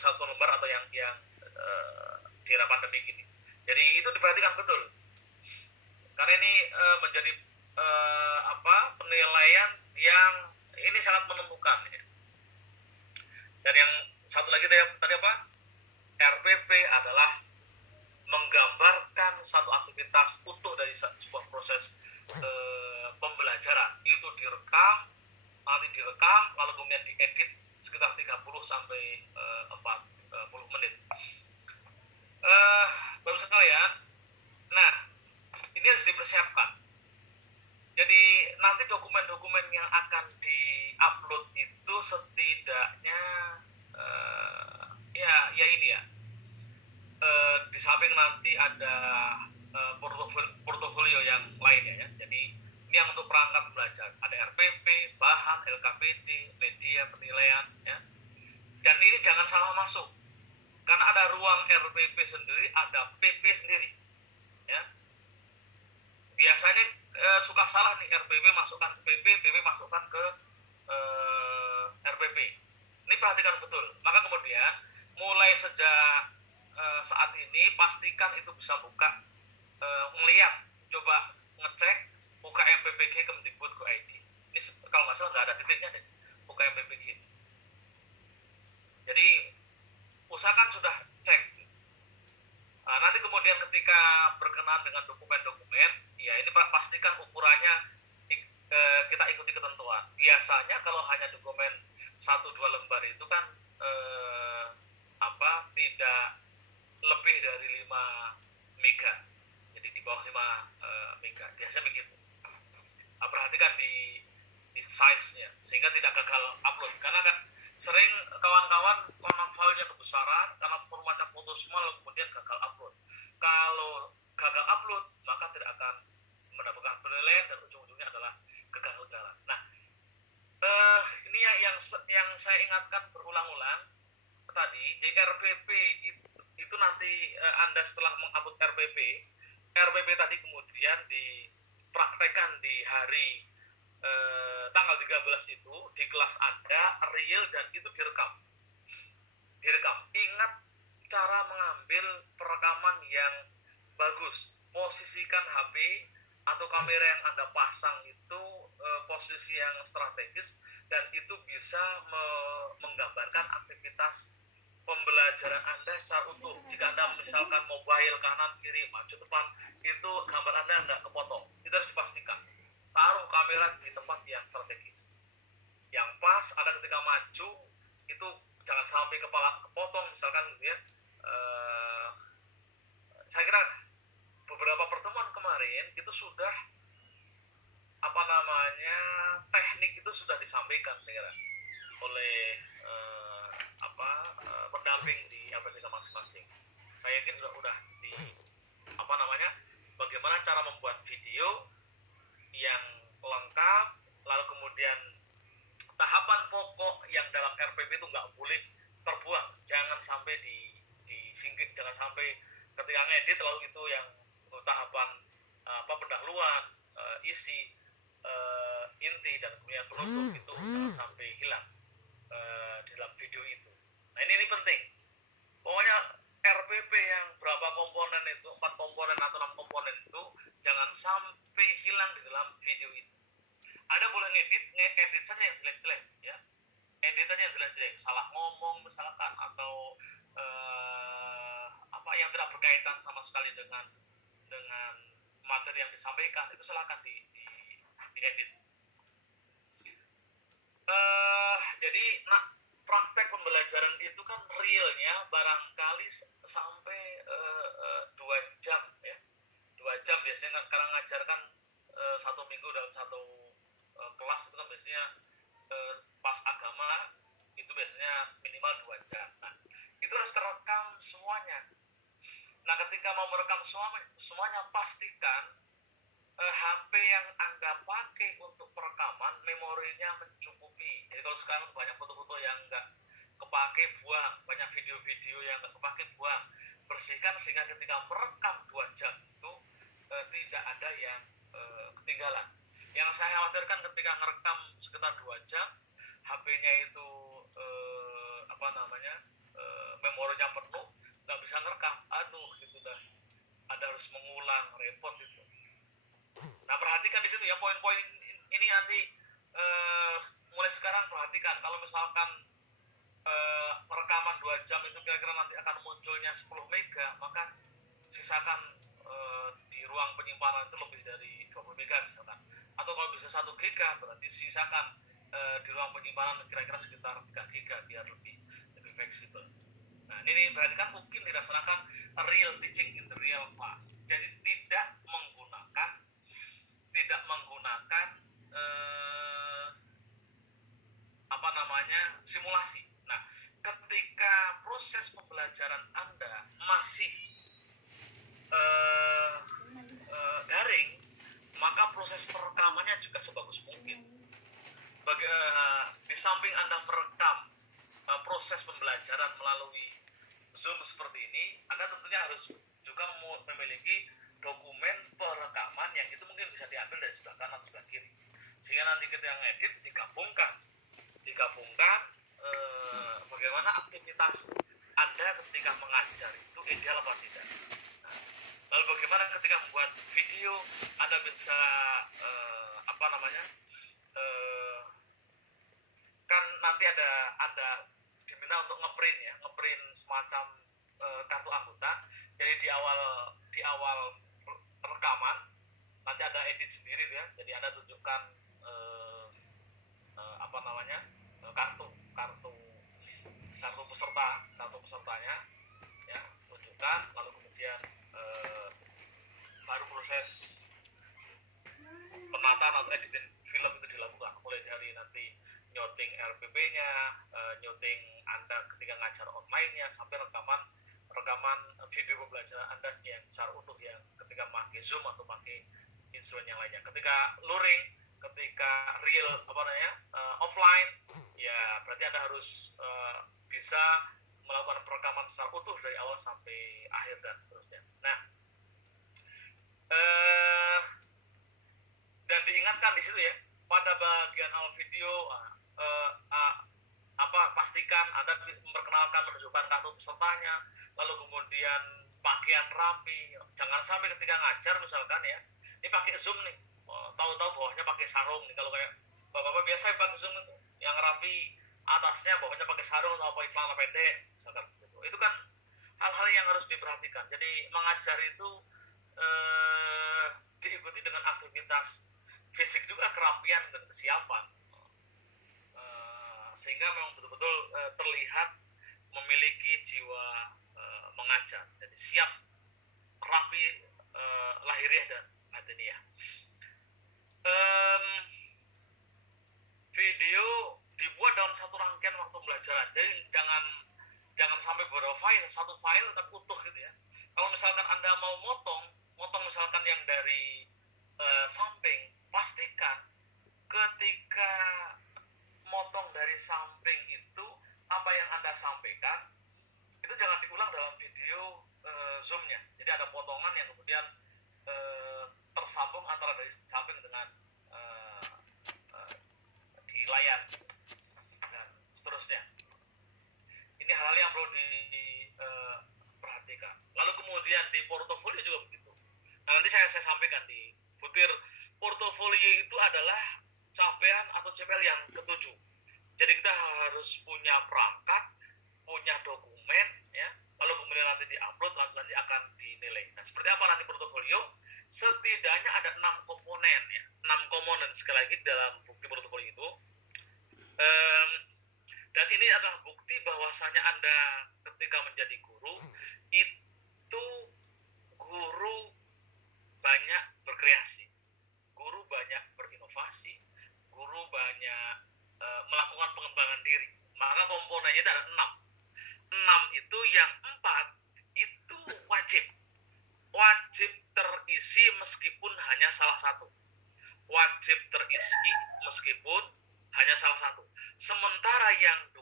satu lembar atau yang di era pandemi ini. Jadi itu diperhatikan betul karena ini menjadi penilaian yang ini sangat menentukan ya. Dan yang satu lagi tadi apa, RPP adalah menggambarkan satu aktivitas utuh dari sebuah proses pembelajaran. Itu nanti direkam lalu kemudian diedit sekitar 30 sampai 40 menit. Baru sekalian, nah ini harus dipersiapkan. Jadi nanti dokumen-dokumen yang akan di-upload itu setidaknya di samping nanti ada portofolio yang lainnya ya. Jadi ini yang untuk perangkat belajar, ada RPP, bahan, LKPD, media, penilaian ya. Dan ini jangan salah masuk, karena ada ruang RPP sendiri, ada PP sendiri ya. Biasanya suka salah nih, RPP masukkan ke PP, PP masukkan ke RPP. Ini perhatikan betul. Maka kemudian mulai sejak saat ini pastikan itu bisa buka, melihat, coba ngecek buka MPPG Kemdikbud.go.id. Ini kalau nggak salah nggak ada titiknya deh, buka MPPG. Jadi usahakan sudah cek. Nanti kemudian ketika berkenaan dengan dokumen-dokumen, ya ini pastikan ukurannya kita ikuti ketentuan. Biasanya kalau hanya dokumen 1-2 lembar itu kan tidak lebih dari 5 mega. Jadi di bawah 5 mega. Biasanya begitu. Perhatikan di size-nya sehingga tidak gagal upload. Karena kan sering kawan-kawan filenya kebesaran karena formatnya foto small kemudian gagal upload. Kalau gagal upload maka tidak akan mendapatkan penilaian dan ujung-ujungnya adalah kegagalan. Nah, ini yang saya ingatkan berulang-ulang tadi, di RPP itu nanti Anda setelah mengupload RPP tadi kemudian dipraktekkan di hari tanggal 13 itu di kelas Anda real dan itu direkam. Ingat cara mengambil perekaman yang bagus. Posisikan HP atau kamera yang Anda pasang itu posisi yang strategis dan itu bisa menggambarkan aktivitas pembelajaran Anda secara utuh. Jika Anda misalkan mobile kanan kiri maju depan, itu gambar Anda nggak kepotong. Itu harus dipastikan. Taruh kamera di tempat yang strategis, yang pas. Anda ketika maju itu jangan sampai kepala kepotong misalkan gitu ya. Saya kira beberapa pertemuan kemarin itu sudah teknik itu sudah disampaikan saya kira oleh pendamping di LPDK masing-masing. Saya yakin sudah di bagaimana cara membuat video yang lengkap, lalu kemudian tahapan pokok yang dalam RPP itu nggak boleh terbuang, jangan sampai disingkir, jangan sampai ketika ngedit lalu itu yang tahapan pendahuluan, isi, inti dan kemudian penutup itu jangan sampai hilang di dalam video itu. Nah ini penting. Pokoknya RPP yang berapa komponen itu, 4 komponen atau 6 komponen itu jangan sampai hilang di dalam video itu. Ada boleh ngedit saja yang jelek-jelek ya. Edit aja yang jelek-jelek, salah ngomong misalkan atau yang tidak berkaitan sama sekali dengan materi yang disampaikan, itu silakan diedit. Jadi praktek pembelajaran itu kan realnya barangkali sampai 2 jam ya. 2 jam biasanya karena ngajarkan 1 minggu dalam 1 kelas itu kan biasanya pas agama itu biasanya minimal 2 jam. Nah, itu harus terekam semuanya. Nah, ketika mau merekam semuanya pastikan HP yang Anda pakai untuk perekaman memorinya mencukupi. Jadi kalau sekarang banyak foto-foto yang nggak kepake, buang. Banyak video-video yang nggak kepake, buang. Bersihkan sehingga ketika merekam 2 jam itu tidak ada yang ketinggalan. Yang saya khawatirkan ketika merekam sekitar 2 jam, HP-nya itu memorinya penuh, nggak bisa ngerekam, aduh gitu dah, ada harus mengulang, repot itu. Nah perhatikan di situ ya poin-poin ini nanti, mulai sekarang perhatikan kalau misalkan rekaman 2 jam itu kira-kira nanti akan munculnya 10 mega, maka sisakan di ruang penyimpanan itu lebih dari 20 mega misalkan, atau kalau bisa 1 giga berarti sisakan di ruang penyimpanan kira-kira sekitar 3 giga biar lebih fleksibel. Nah ini berarti kan mungkin dilaksanakan real teaching in the real class, jadi tidak menggunakan simulasi. Nah ketika proses pembelajaran Anda masih daring, maka proses perekamannya juga sebagus mungkin. Di samping Anda merekam proses pembelajaran melalui Zoom seperti ini, Anda tentunya harus juga memiliki dokumen perekaman yang itu mungkin bisa diambil dari sebelah kanan atau sebelah kiri, sehingga nanti ketika ngedit digabungkan bagaimana aktivitas Anda ketika mengajar itu ideal apa tidak. Lalu bagaimana ketika membuat video Anda bisa kan nanti ada diminta untuk ngeprint semacam kartu anggota. Jadi di awal rekaman nanti ada edit sendiri ya. Jadi Anda tunjukkan kartu pesertanya ya, tunjukkan, lalu kemudian baru proses penataan atau editing film itu dilakukan, mulai dari nanti nyouting RPP-nya, nyouting Anda ketika ngajar online-nya, sampai rekaman video pembelajaran Anda yang secara utuh yang ketika pakai Zoom atau pakai instrumen yang lainnya. Ketika luring, ketika real offline, ya berarti Anda harus bisa melakukan perekaman secara utuh dari awal sampai akhir dan seterusnya. Nah, dan diingatkan di situ ya, pada bagian awal video pastikan Anda memperkenalkan, menunjukkan kartu pesertanya, lalu kemudian pakaian rapi. Jangan sampai ketika ngajar misalkan ya, ini pakai Zoom nih, tahu-tahu bawahnya pakai sarung nih. Kalau kayak bapak-bapak biasa pakai Zoom itu yang rapi, atasnya bawahnya pakai sarung atau pakai celana pendek misalkan gitu. Itu kan hal-hal yang harus diperhatikan. Jadi mengajar itu diikuti dengan aktivitas fisik juga, kerapian dan kesiapan, sehingga memang betul-betul terlihat memiliki jiwa mengajar. Jadi siap, rapi, lahiriah dan batiniah. Video dibuat dalam satu rangkaian waktu pembelajaran. Jadi jangan sampai beberapa satu file tapi utuh gitu ya. Kalau misalkan Anda mau motong misalkan yang dari samping, pastikan ketika motong dari samping itu apa yang Anda sampaikan itu jangan diulang dalam video Zoom-nya. Jadi ada potongan yang kemudian tersambung antara dari samping dengan di layar dan seterusnya. Ini hal-hal yang perlu diperhatikan. Lalu kemudian di portofolio juga begitu. Nah, nanti saya sampaikan di butir portofolio itu adalah capaian atau CPL yang ketujuh. Jadi kita harus punya perangkat, punya dokumen, ya. Lalu kemudian nanti diupload, nanti akan dinilai. Nah, seperti apa nanti portofolio? Setidaknya ada 6 komponen, ya. 6 komponen sekali lagi dalam bukti portofolio itu. Dan ini adalah bukti bahwasanya Anda ketika menjadi guru itu guru banyak berkreasi, guru banyak berinovasi, guru banyak melakukan pengembangan diri. Maka komponennya ada 6. 6 itu yang 4 itu wajib terisi meskipun hanya salah satu. Wajib terisi meskipun hanya salah satu. Sementara yang 2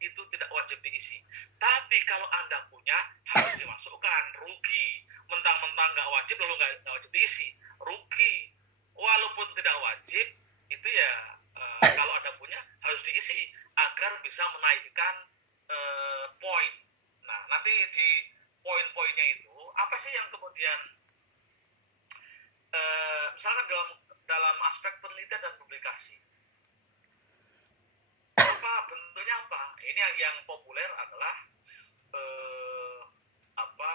itu tidak wajib diisi. Tapi kalau Anda punya, harus dimasukkan. Rugi. Mentang-mentang nggak wajib lalu nggak wajib diisi. Rugi. Walaupun tidak wajib, itu ya kalau Anda punya harus diisi agar bisa menaikkan poin. Nah, nanti di poin-poinnya itu apa sih yang kemudian misalkan dalam aspek penelitian dan publikasi, apa bentuknya apa? Ini yang populer adalah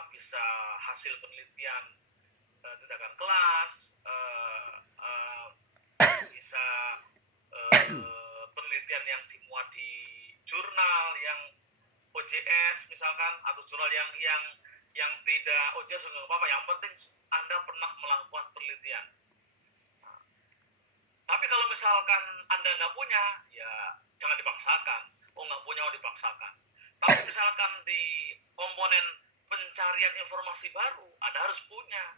bisa hasil penelitian tindakan kelas, bisa penelitian yang dimuat di jurnal yang OJS misalkan, atau jurnal yang tidak OJS nggak apa-apa, yang penting Anda pernah melakukan penelitian. Nah, tapi kalau misalkan Anda nggak punya, ya jangan dipaksakan. Nggak punya, dipaksakan. Tapi misalkan di komponen pencarian informasi baru, Anda harus punya.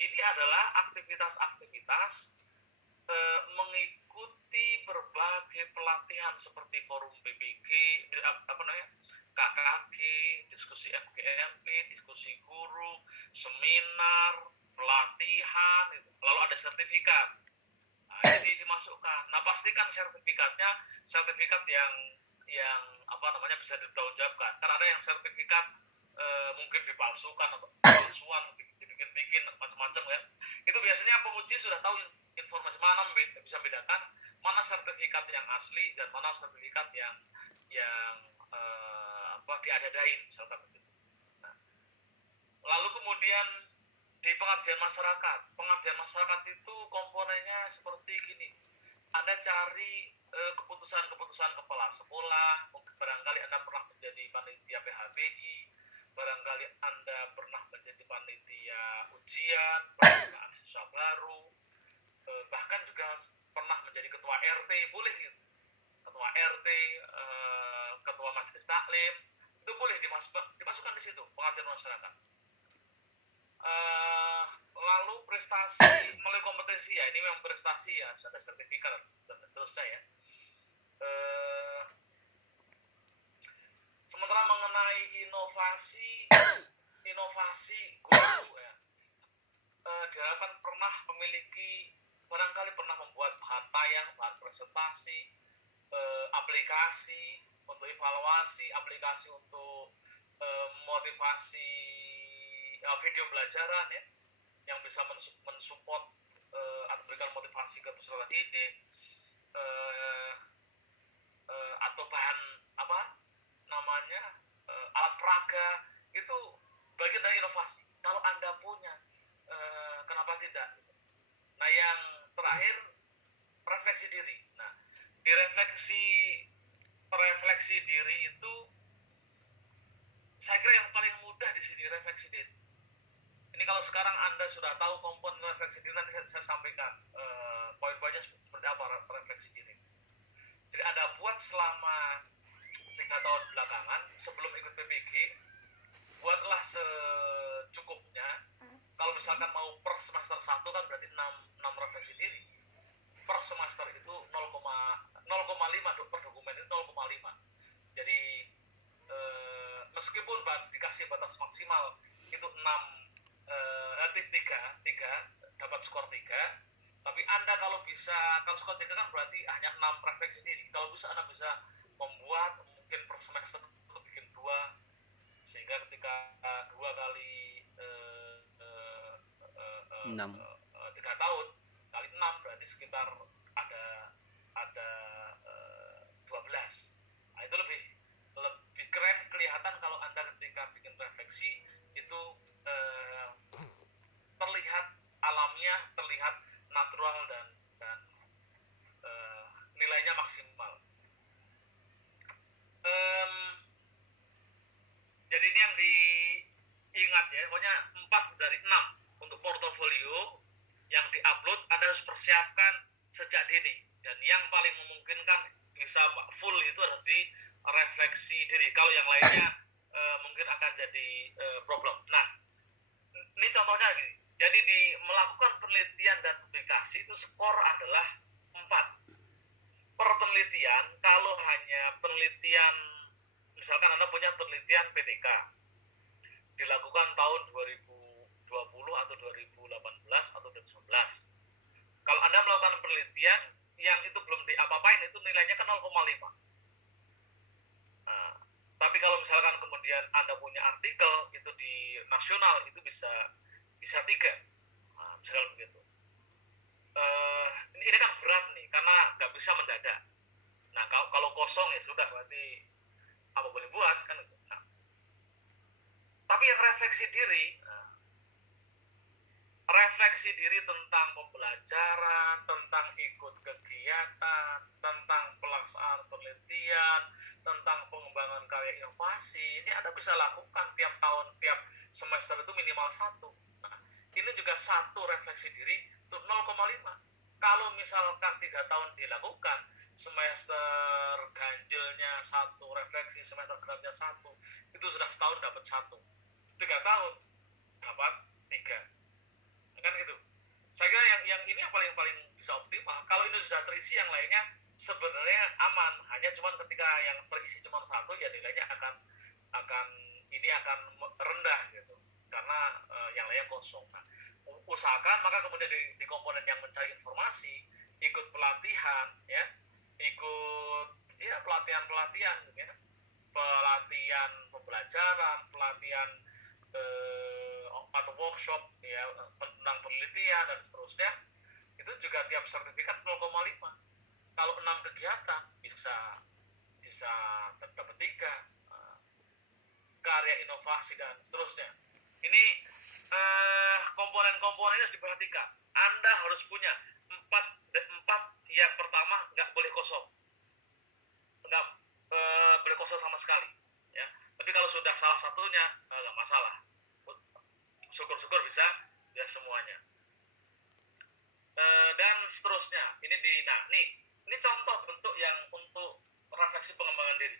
Ini adalah aktivitas-aktivitas mengikuti berbagai pelatihan seperti forum PPG, KKG, diskusi FGMP, diskusi guru, seminar, pelatihan, lalu ada sertifikat. Nah, jadi dimasukkan. Nah, pastikan sertifikat yang bisa dipertanggungjawabkan. Karena ada yang sertifikat mungkin dipalsukan atau palsuan, dibikin macam-macam ya. Itu biasanya penguji sudah tahu informasi mana, bisa bedakan mana sertifikat yang asli dan mana sertifikat yang diadadain misalkan begitu. Nah, lalu kemudian di pengabdian masyarakat itu komponennya seperti gini. Anda cari keputusan-keputusan kepala sekolah, mungkin barangkali Anda pernah menjadi panitia PHBI, barangkali Anda pernah menjadi panitia ujian, pendidikan siswa baru, bahkan juga pernah menjadi ketua RT, boleh gitu. Ketua RT, ketua majelis taklim, itu boleh dimasukkan di situ, pengabdian masyarakat. Lalu prestasi melalui kompetisi, ya ini memang prestasi ya, ada sertifikat dan seterusnya ya. Sementara mengenai inovasi guru ya, diharapkan pernah barangkali pernah membuat bahan tayang, bahan presentasi, aplikasi untuk evaluasi, aplikasi untuk motivasi video pelajaran ya, yang bisa mensupport atau berikan motivasi ke peserta didik, atau bahan alat peraga, itu bagian dari inovasi. Kalau Anda punya, kenapa tidak? Nah, yang terakhir, refleksi diri. Nah, di refleksi diri itu saya kira yang paling mudah di sini refleksi diri. Ini kalau sekarang Anda sudah tahu komponen refleksi diri, nanti saya sampaikan poin-poinnya seperti apa refleksi diri. Jadi Anda buat selama 3 tahun belakangan sebelum ikut PPG, buatlah secukupnya. Kalau misalkan mau per semester 1 kan berarti 6 refleksi diri. Per semester itu 0,5 per dokumen itu 0,5. Jadi meskipun dikasih batas maksimal itu 3 dapat skor 3, tapi Anda kalau skor 3 kan berarti hanya 6 refleksi diri. Kalau bisa Anda bisa membuat mungkin per semester itu bikin 2, sehingga ketika 2 kali 3 tahun kali 6 berarti sekitar ada 12. Nah, itu lebih keren kelihatan kalau Anda ketika bikin refleksi itu terlihat alamiah, terlihat natural dan nilainya maksimal. Jadi ini yang diingat ya, pokoknya 4 dari 6 untuk portofolio yang diupload Anda harus persiapkan sejak dini, dan yang paling memungkinkan bisa full itu harus di refleksi diri. Kalau yang lainnya mungkin akan jadi problem. Nah, ini contohnya gini. Jadi di melakukan penelitian dan publikasi itu skor adalah 4 per penelitian. Kalau hanya penelitian, misalkan Anda punya penelitian PTK dilakukan tahun 2020 atau 2018 atau 2019, kalau Anda melakukan penelitian yang itu belum diapa-apain, itu nilainya kan 0,5. Nah, Tapi kalau misalkan kemudian Anda punya artikel itu di nasional, itu bisa bisa 3, nah, misalkan begitu. Ini kan berat nih karena nggak bisa mendadak. Nah, kalau kosong ya sudah, berarti apa boleh buat kan. Nah, tapi yang refleksi diri, refleksi diri tentang pembelajaran, tentang ikut kegiatan, tentang pelaksanaan penelitian, tentang pengembangan karya inovasi, ini Anda bisa lakukan tiap tahun, tiap semester itu minimal 1. Nah, ini juga 1 refleksi diri itu 0,5. Kalau misalkan 3 tahun dilakukan, semester ganjilnya 1 refleksi, semester genapnya 1, itu sudah setahun dapat 1. 3 tahun dapat 3, kan gitu. Saya kira yang ini yang paling bisa optimal. Kalau ini sudah terisi, yang lainnya sebenarnya aman, hanya cuman ketika yang terisi cuma 1, ya nilainya akan ini akan rendah gitu, karena yang lainnya kosong. Nah, usahakan maka kemudian di komponen yang mencari informasi, ikut pelatihan ya, ikut ya pelatihan gitu ya, pelatihan pembelajaran, pelatihan atau workshop ya tentang penelitian dan seterusnya, itu juga tiap sertifikat 0,5. Kalau 6 kegiatan bisa bisa dapat 3, karya inovasi dan seterusnya. Ini komponen-komponennya harus diperhatikan. Anda harus punya 4 yang pertama nggak boleh kosong, nggak boleh kosong sama sekali ya. Tapi kalau sudah salah satunya nggak masalah, syukur-syukur bisa ya semuanya. Dan seterusnya. Ini contoh bentuk yang untuk refleksi pengembangan diri.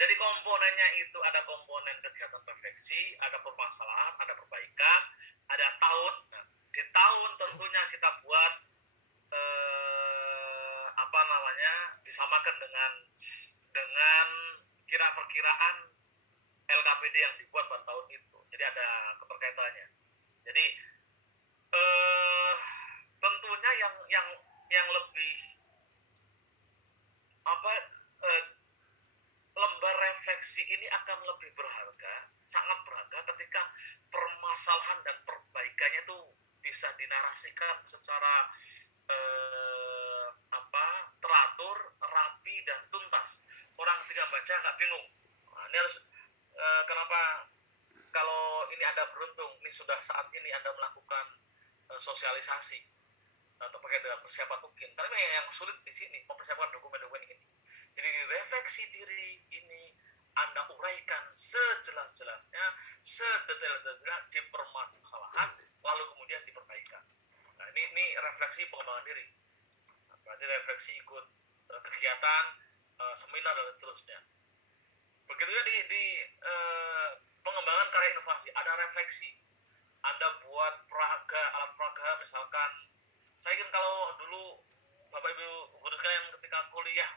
Jadi komponennya itu ada komponen kegiatan refleksi, ada permasalahan, ada perbaikan, ada tahun. Nah, di tahun tentunya kita buat disamakan dengan perkiraan LKPD yang dibuat pada tahun itu. Jadi ada keterkaitannya. Jadi tentunya yang lebih lembar refleksi ini akan lebih berharga, sangat berharga ketika permasalahan dan perbaikannya itu bisa dinarasikan secara teratur, rapi dan tuntas. Orang ketika baca nggak bingung. Nah, ini harus kenapa kalau ini Anda beruntung, ini sudah saat ini Anda melakukan sosialisasi atau pakai dengan persiapan mungkin. Karena yang sulit di sini mempersiapkan dokumen-dokumen ini. Jadi refleksi diri ini Anda uraikan sejelas-jelasnya, sedetail-detailnya di permasalahan, lalu kemudian diperbaikan. Nah, ini refleksi pengembangan diri. Berarti refleksi ikut kegiatan, seminar dan seterusnya. Begitu juga di pengembangan karya inovasi, ada refleksi. Anda buat alat peraga, misalkan, saya ingin kalau dulu Bapak Ibu guru sekalian ketika kuliah